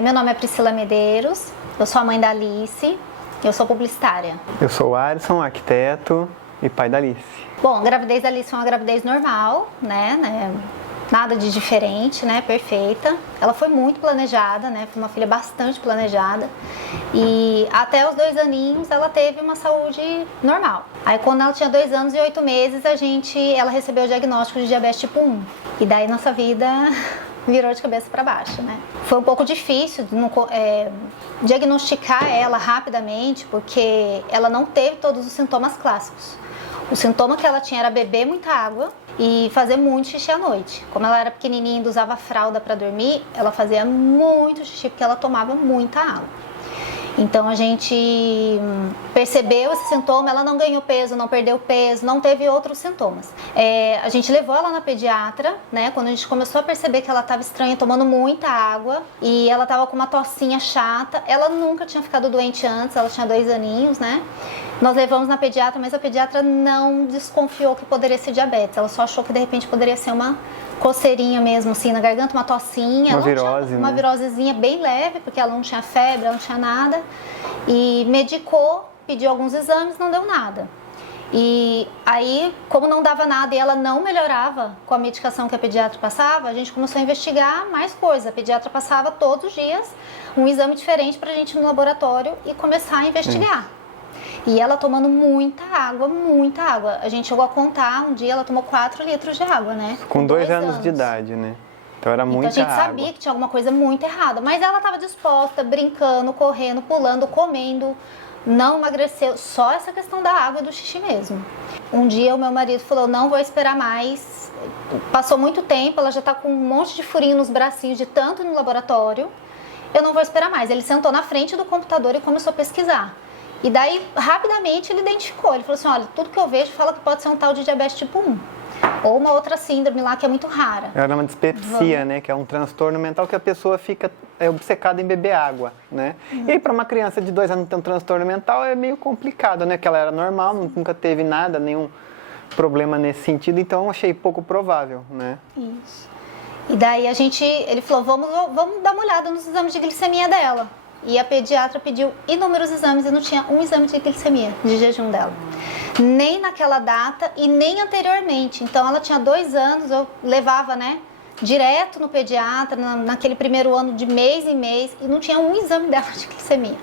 Meu nome é Priscila Medeiros, eu sou a mãe da Alice, eu sou publicitária. Eu sou o Alisson, arquiteto e pai da Alice. Bom, a gravidez da Alice foi uma gravidez normal, né? Nada de diferente, né? Perfeita. Ela foi muito planejada, né? Foi uma filha bastante planejada. E até os 2 aninhos ela teve uma saúde normal. Aí quando ela tinha 2 anos e 8 meses, ela recebeu o diagnóstico de diabetes tipo 1. E daí nossa vida virou de cabeça para baixo, né? Foi um pouco difícil diagnosticar ela rapidamente, porque ela não teve todos os sintomas clássicos. O sintoma que ela tinha era beber muita água e fazer muito xixi à noite. Como ela era pequenininha e usava fralda para dormir, ela fazia muito xixi porque ela tomava muita água. Então a gente percebeu esse sintoma, ela não ganhou peso, não perdeu peso, não teve outros sintomas. A gente levou ela na pediatra, né? Quando a gente começou a perceber que ela estava estranha, tomando muita água e ela estava com uma tossinha chata. Ela nunca tinha ficado doente antes, ela tinha 2 aninhos, né? Nós levamos na pediatra, mas a pediatra não desconfiou que poderia ser diabetes. Ela só achou que de repente poderia ser uma coceirinha mesmo, assim, na garganta, uma tossinha. Uma virose, uma virosezinha bem leve, porque ela não tinha febre, ela não tinha nada. E medicou, pediu alguns exames, não deu nada. E aí, como não dava nada e ela não melhorava com a medicação que a pediatra passava, a gente começou a investigar mais coisas. A pediatra passava todos os dias um exame diferente pra gente ir no laboratório e começar a investigar. E ela tomando muita água, muita água. A gente chegou a contar, um dia ela tomou 4 litros de água, né? Com 2 anos de idade, né? Então era muita água. Então a gente sabia que tinha alguma coisa muito errada. Mas ela estava disposta, brincando, correndo, pulando, comendo. Não emagreceu, só essa questão da água e do xixi mesmo. Um dia o meu marido falou, não vou esperar mais. Passou muito tempo, ela já tá com um monte de furinho nos bracinhos de tanto no laboratório. Eu não vou esperar mais. Ele sentou na frente do computador e começou a pesquisar. E daí, rapidamente, ele identificou. Ele falou assim, olha, tudo que eu vejo fala que pode ser um tal de diabetes tipo 1. Ou uma outra síndrome lá que é muito rara. Era uma dispepsia, né? Que é um transtorno mental que a pessoa fica obcecada em beber água, né? E aí, para uma criança de 2 anos ter um transtorno mental é meio complicado, né? Que ela era normal, nunca teve nada, nenhum problema nesse sentido. Então, eu achei pouco provável, né? Isso. E daí, ele falou, vamos dar uma olhada nos exames de glicemia dela. E a pediatra pediu inúmeros exames e não tinha um exame de glicemia, de jejum dela. Nem naquela data e nem anteriormente. Então ela tinha 2 anos, eu levava, né, direto no pediatra, naquele primeiro ano de mês em mês, e não tinha um exame dela de glicemia.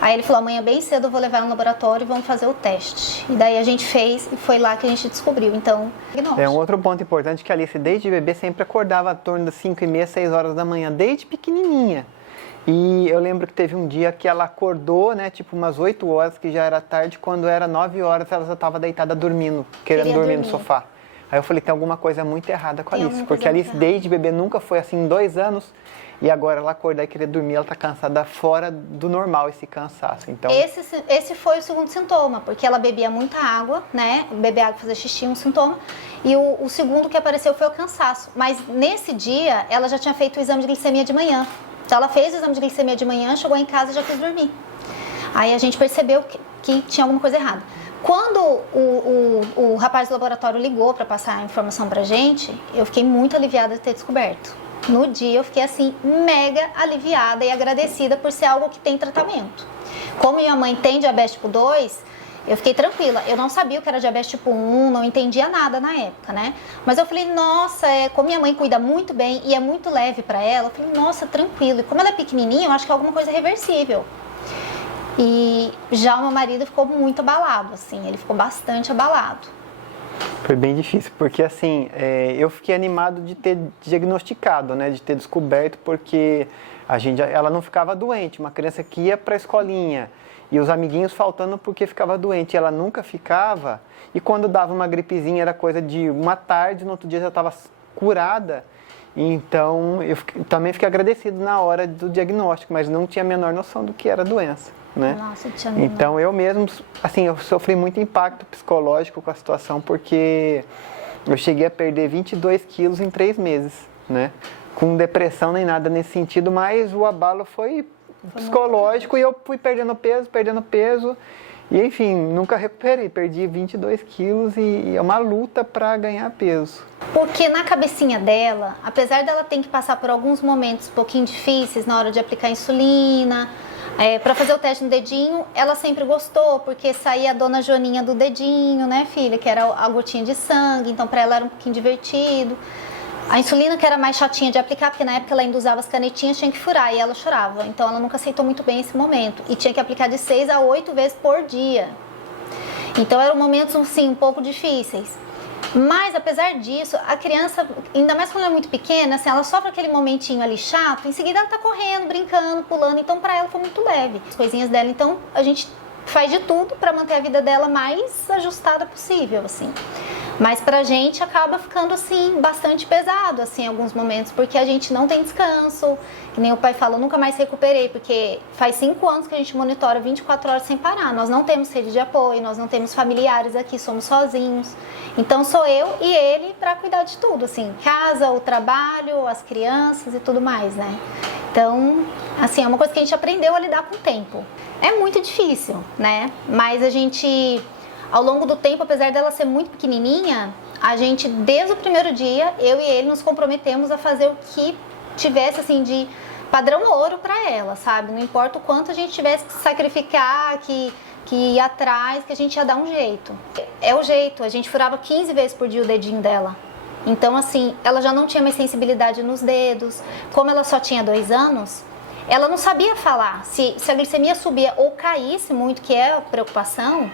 Aí ele falou, amanhã bem cedo eu vou levar ela no laboratório e vamos fazer o teste. E daí a gente fez e foi lá que a gente descobriu, então, diagnóstico. Um outro ponto importante que a Alice, desde bebê, sempre acordava em torno das 5h30, 6 horas da manhã, desde pequenininha. E eu lembro que teve um dia que ela acordou, né, tipo umas 8 horas, que já era tarde, quando era 9 horas ela já estava deitada dormindo, querendo dormir no sofá. Aí eu falei, tem alguma coisa muito errada com a Alice, porque a Alice desde bebê nunca foi assim em 2 anos, e agora ela acordar e querer dormir, ela tá cansada fora do normal, esse cansaço. Então esse foi o segundo sintoma, porque ela bebia muita água, né, beber água, fazer xixi, um sintoma, e o segundo que apareceu foi o cansaço. Mas nesse dia, ela já tinha feito o exame de glicemia de manhã. Então ela fez o exame de glicemia de manhã, chegou em casa e já quis dormir. Aí a gente percebeu que tinha alguma coisa errada. Quando o rapaz do laboratório ligou para passar a informação pra gente, eu fiquei muito aliviada de ter descoberto. No dia eu fiquei assim, mega aliviada e agradecida por ser algo que tem tratamento. Como minha mãe tem diabetes tipo 2, eu fiquei tranquila. Eu não sabia o que era diabetes tipo 1, não entendia nada na época, né? Mas eu falei, nossa, como minha mãe cuida muito bem e é muito leve pra ela, eu falei, nossa, tranquilo. E como ela é pequenininha, eu acho que é alguma coisa reversível. E já o meu marido ficou muito abalado, assim, ele ficou bastante abalado. Foi bem difícil, porque assim, eu fiquei animado de ter diagnosticado, né, de ter descoberto, porque ela não ficava doente, uma criança que ia para a escolinha, e os amiguinhos faltando porque ficava doente, ela nunca ficava, e quando dava uma gripezinha era coisa de uma tarde, no outro dia já estava curada. Então eu também fiquei agradecido na hora do diagnóstico, mas não tinha a menor noção do que era a doença, né? Nossa, então eu mesmo, assim, eu sofri muito impacto psicológico com a situação, porque eu cheguei a perder 22 quilos em 3 meses, né? Com depressão nem nada nesse sentido, mas o abalo foi psicológico e eu fui perdendo peso, E enfim, nunca recuperei, perdi 22 quilos e é uma luta para ganhar peso. Porque na cabecinha dela, apesar dela ter que passar por alguns momentos um pouquinho difíceis na hora de aplicar insulina, para fazer o teste no dedinho, ela sempre gostou, porque saía a dona Joaninha do dedinho, né, filha, que era a gotinha de sangue, então para ela era um pouquinho divertido. A insulina que era mais chatinha de aplicar, porque na época ela ainda usava as canetinhas, tinha que furar e ela chorava. Então ela nunca aceitou muito bem esse momento. E tinha que aplicar de 6 a 8 vezes por dia. Então eram momentos, assim, um pouco difíceis. Mas apesar disso, a criança, ainda mais quando ela é muito pequena, assim, ela sofre aquele momentinho ali chato, em seguida ela tá correndo, brincando, pulando. Então pra ela foi muito leve. As coisinhas dela, então a gente faz de tudo pra manter a vida dela mais ajustada possível, assim. Mas pra gente acaba ficando, assim, bastante pesado, assim, em alguns momentos, porque a gente não tem descanso, que nem o pai fala, eu nunca mais recuperei, porque faz 5 anos que a gente monitora 24 horas sem parar, nós não temos rede de apoio, nós não temos familiares aqui, somos sozinhos, então sou eu e ele pra cuidar de tudo, assim, casa, o trabalho, as crianças e tudo mais, né? Então, assim, é uma coisa que a gente aprendeu a lidar com o tempo. É muito difícil, né? Mas a gente... Ao longo do tempo, apesar dela ser muito pequenininha, a gente, desde o primeiro dia, eu e ele nos comprometemos a fazer o que tivesse, assim, de padrão ouro para ela, sabe? Não importa o quanto a gente tivesse que sacrificar, que ir atrás, que a gente ia dar um jeito. É o jeito, a gente furava 15 vezes por dia o dedinho dela. Então, assim, ela já não tinha mais sensibilidade nos dedos. Como ela só tinha 2 anos, ela não sabia falar. Se a glicemia subia ou caísse muito, que é a preocupação...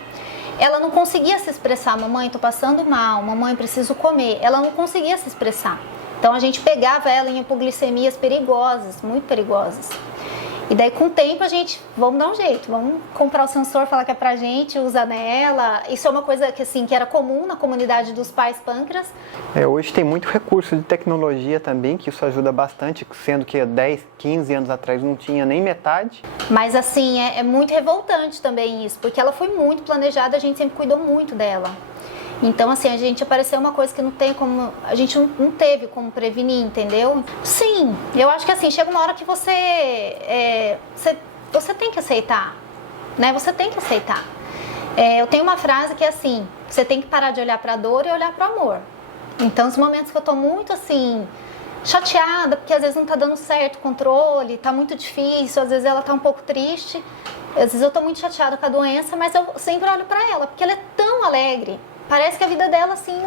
Ela não conseguia se expressar, mamãe, tô passando mal, mamãe, preciso comer. Ela não conseguia se expressar. Então a gente pegava ela em hipoglicemias perigosas, muito perigosas. E daí com o tempo a gente, vamos dar um jeito, vamos comprar o sensor, falar que é pra gente, usa nela. Isso é uma coisa que, assim, que era comum na comunidade dos pais pâncreas. Hoje tem muito recurso de tecnologia também, que isso ajuda bastante, sendo que há 10, 15 anos atrás não tinha nem metade. Mas assim, é muito revoltante também isso, porque ela foi muito planejada, a gente sempre cuidou muito dela. Então, assim, a gente apareceu uma coisa que não tem como... A gente não teve como prevenir, entendeu? Sim, eu acho que assim, chega uma hora que você tem que aceitar, né? Você tem que aceitar. Eu tenho uma frase que é assim, você tem que parar de olhar pra dor e olhar pro amor. Então, os momentos que eu tô muito, assim, chateada, porque às vezes não tá dando certo o controle, tá muito difícil, às vezes ela tá um pouco triste, às vezes eu tô muito chateada com a doença, mas eu sempre olho pra ela, porque ela é tão alegre. Parece que a vida dela, assim,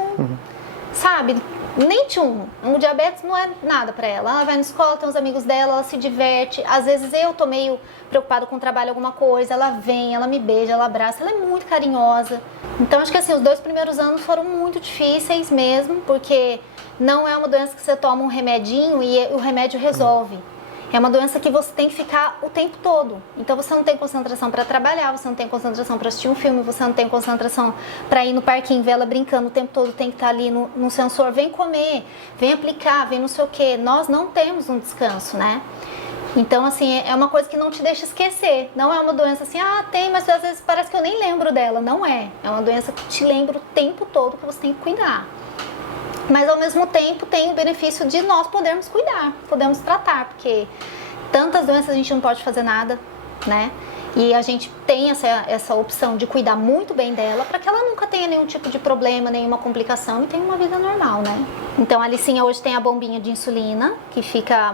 sabe, nem tchum. O diabetes não é nada pra ela. Ela vai na escola, tem os amigos dela, ela se diverte. Às vezes eu tô meio preocupada com o trabalho, alguma coisa. Ela vem, ela me beija, ela abraça. Ela é muito carinhosa. Então, acho que assim, os 2 primeiros anos foram muito difíceis mesmo, porque não é uma doença que você toma um remedinho e o remédio resolve. É uma doença que você tem que ficar o tempo todo. Então você não tem concentração para trabalhar, você não tem concentração para assistir um filme, você não tem concentração para ir no parquinho, ver ela brincando o tempo todo, tem que estar ali no sensor, vem comer, vem aplicar, vem não sei o quê. Nós não temos um descanso, né? Então, assim, é uma coisa que não te deixa esquecer. Não é uma doença assim, tem, mas às vezes parece que eu nem lembro dela. Não é. É uma doença que te lembra o tempo todo que você tem que cuidar. Mas ao mesmo tempo tem o benefício de nós podermos cuidar, podemos tratar, porque tantas doenças a gente não pode fazer nada, né? E a gente tem essa opção de cuidar muito bem dela para que ela nunca tenha nenhum tipo de problema, nenhuma complicação e tenha uma vida normal, né? Então a Alicinha hoje tem a bombinha de insulina que fica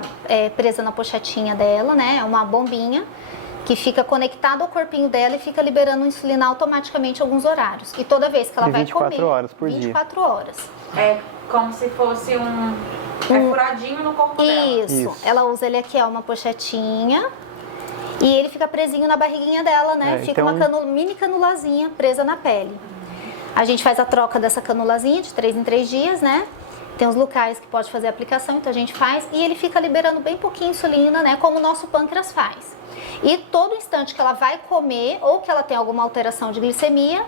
presa na pochetinha dela, né? É uma bombinha que fica conectada ao corpinho dela e fica liberando insulina automaticamente em alguns horários. E toda vez que ela vai comer... 24 horas por dia. 24 horas. É como se fosse um furadinho no corpo dela. Isso. Ela usa ele aqui, uma pochetinha. E ele fica presinho na barriguinha dela, né? Fica então... uma mini canulazinha presa na pele. A gente faz a troca dessa canulazinha de 3 em 3 dias, né? Tem os locais que pode fazer a aplicação, então a gente faz. E ele fica liberando bem pouquinho insulina, né? Como o nosso pâncreas faz. E todo instante que ela vai comer ou que ela tem alguma alteração de glicemia,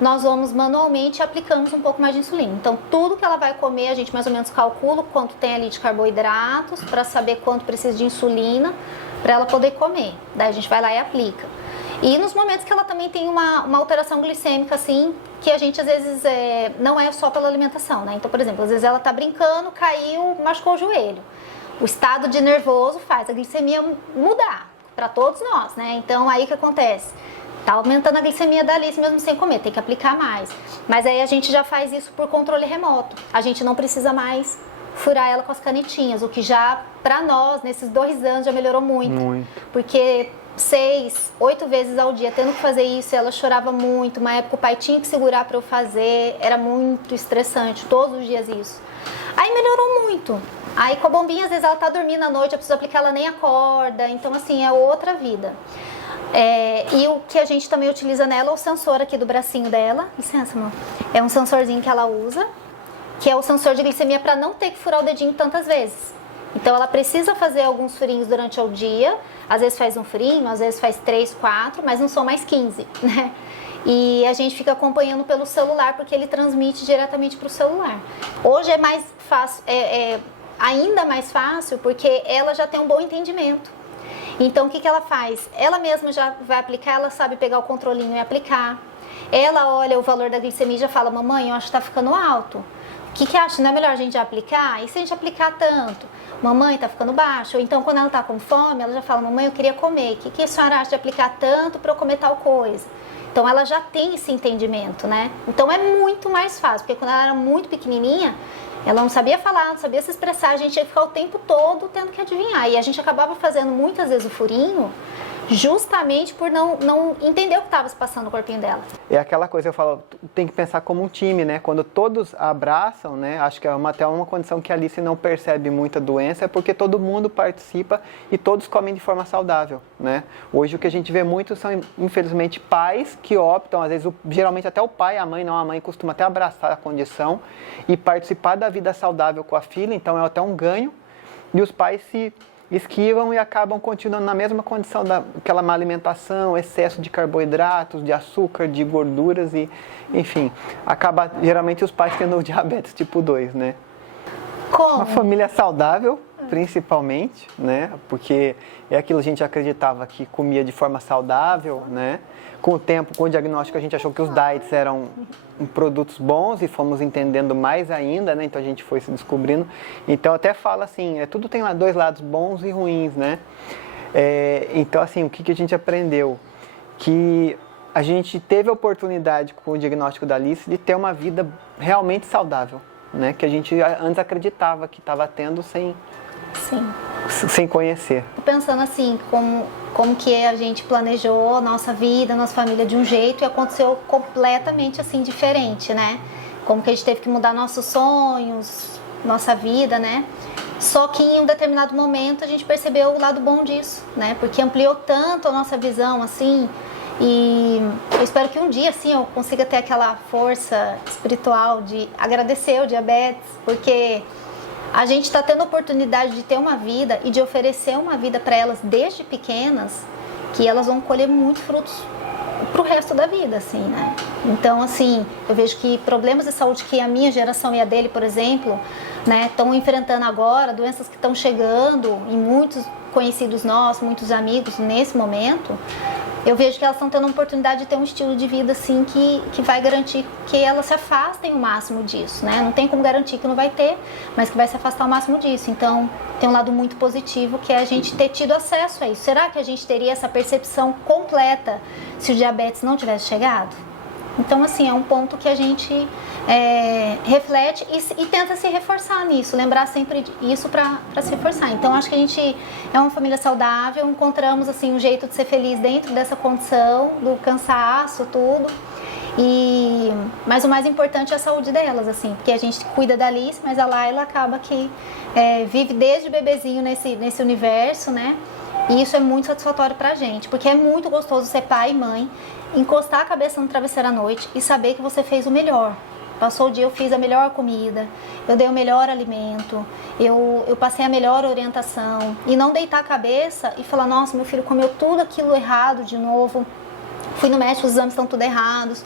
nós vamos manualmente aplicando um pouco mais de insulina. Então, tudo que ela vai comer, a gente mais ou menos calcula quanto tem ali de carboidratos para saber quanto precisa de insulina para ela poder comer. Daí a gente vai lá e aplica. E nos momentos que ela também tem uma alteração glicêmica, assim, que a gente às vezes não é só pela alimentação, né? Então, por exemplo, às vezes ela tá brincando, caiu, machucou o joelho. O estado de nervoso faz a glicemia mudar para todos nós, né? Então, aí o que acontece? tá aumentando a glicemia da Alice mesmo sem comer, tem que aplicar mais. Mas aí a gente já faz isso por controle remoto. A gente não precisa mais furar ela com as canetinhas, o que já, pra nós, nesses 2 anos, já melhorou muito. Muito. Porque 6, 8 vezes ao dia tendo que fazer isso, ela chorava muito. Uma época o pai tinha que segurar pra eu fazer, era muito estressante, todos os dias isso. Aí melhorou muito. Aí com a bombinha, às vezes ela tá dormindo à noite, eu preciso aplicar, ela nem acorda. Então assim, é outra vida. E o que a gente também utiliza nela é o sensor aqui do bracinho dela. Licença, amor. É um sensorzinho que ela usa, que é o sensor de glicemia para não ter que furar o dedinho tantas vezes. Então ela precisa fazer alguns furinhos durante o dia. Às vezes faz um furinho, às vezes faz 3, 4, mas não são mais 15, né? E a gente fica acompanhando pelo celular, porque ele transmite diretamente para o celular. Hoje é mais fácil, ainda mais fácil, porque ela já tem um bom entendimento. Então o que ela faz? Ela mesma já vai aplicar, ela sabe pegar o controlinho e aplicar. Ela olha o valor da glicemia e já fala, mamãe, eu acho que tá ficando alto. O que acha? Não é melhor a gente aplicar? E se a gente aplicar tanto? Mamãe, tá ficando baixo. Ou então quando ela tá com fome, ela já fala, mamãe, eu queria comer. O que a senhora acha de aplicar tanto para eu comer tal coisa? Então ela já tem esse entendimento, né? Então é muito mais fácil, porque quando ela era muito pequenininha, ela não sabia falar, não sabia se expressar, a gente ia ficar o tempo todo tendo que adivinhar. E a gente acabava fazendo muitas vezes o furinho justamente por não entender o que estava se passando no corpinho dela. É aquela coisa, eu falo, tem que pensar como um time, né? Quando todos abraçam, né? Acho que é até uma condição que a Alice não percebe muita doença, é porque todo mundo participa e todos comem de forma saudável, né? Hoje o que a gente vê muito são, infelizmente, pais que optam, às vezes, geralmente até o pai, a mãe costuma até abraçar a condição e participar da vida saudável com a filha, então é até um ganho, e os pais se esquivam e acabam continuando na mesma condição daquela má alimentação, excesso de carboidratos, de açúcar, de gorduras e, enfim, acaba geralmente os pais tendo diabetes tipo 2, né? Como? Uma família saudável, principalmente, né? Porque é aquilo que a gente acreditava que comia de forma saudável, né? Com o tempo, com o diagnóstico, a gente achou que os diets eram produtos bons e fomos entendendo mais ainda, né? Então a gente foi se descobrindo. Então até fala assim, tudo tem lá 2 lados bons e ruins, né? Então assim, o que a gente aprendeu? Que a gente teve a oportunidade com o diagnóstico da Alice de ter uma vida realmente saudável, né? Que a gente antes acreditava que estava tendo sem conhecer. Pensando assim, como que a gente planejou a nossa vida, a nossa família de um jeito e aconteceu completamente assim diferente, né? Como que a gente teve que mudar nossos sonhos, nossa vida, né? Só que em um determinado momento a gente percebeu o lado bom disso, né? Porque ampliou tanto a nossa visão, assim, e eu espero que um dia, assim, eu consiga ter aquela força espiritual de agradecer o diabetes, porque a gente está tendo a oportunidade de ter uma vida e de oferecer uma vida para elas desde pequenas, que elas vão colher muitos frutos pro resto da vida, assim, né? Então, assim, eu vejo que problemas de saúde que a minha geração e a dele, por exemplo, né, estão enfrentando agora, doenças que estão chegando em muitos conhecidos nossos, muitos amigos nesse momento, eu vejo que elas estão tendo a oportunidade de ter um estilo de vida assim que vai garantir que elas se afastem o máximo disso, né? Não tem como garantir que não vai ter, mas que vai se afastar o máximo disso. Então, tem um lado muito positivo que é a gente ter tido acesso a isso. Será que a gente teria essa percepção completa se o diabetes não tivesse chegado? Então, assim, é um ponto que a gente reflete e tenta se reforçar nisso, lembrar sempre isso para se reforçar. Então, acho que a gente é uma família saudável, encontramos, assim, um jeito de ser feliz dentro dessa condição, do cansaço, tudo. Mas o mais importante é a saúde delas, assim, porque a gente cuida da Alice, mas a Laila acaba que vive desde bebezinho nesse universo, né? E isso é muito satisfatório pra gente, porque é muito gostoso ser pai e mãe, encostar a cabeça no travesseiro à noite e saber que você fez o melhor. Passou o dia, eu fiz a melhor comida, eu dei o melhor alimento, eu passei a melhor orientação. E não deitar a cabeça e falar, nossa, meu filho comeu tudo aquilo errado de novo, fui no médico, os exames estão tudo errados.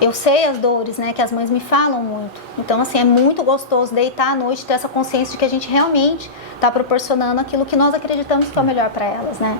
Eu sei as dores, né, que as mães me falam muito. Então, assim, é muito gostoso deitar à noite e ter essa consciência de que a gente realmente está proporcionando aquilo que nós acreditamos que é o melhor para elas, né?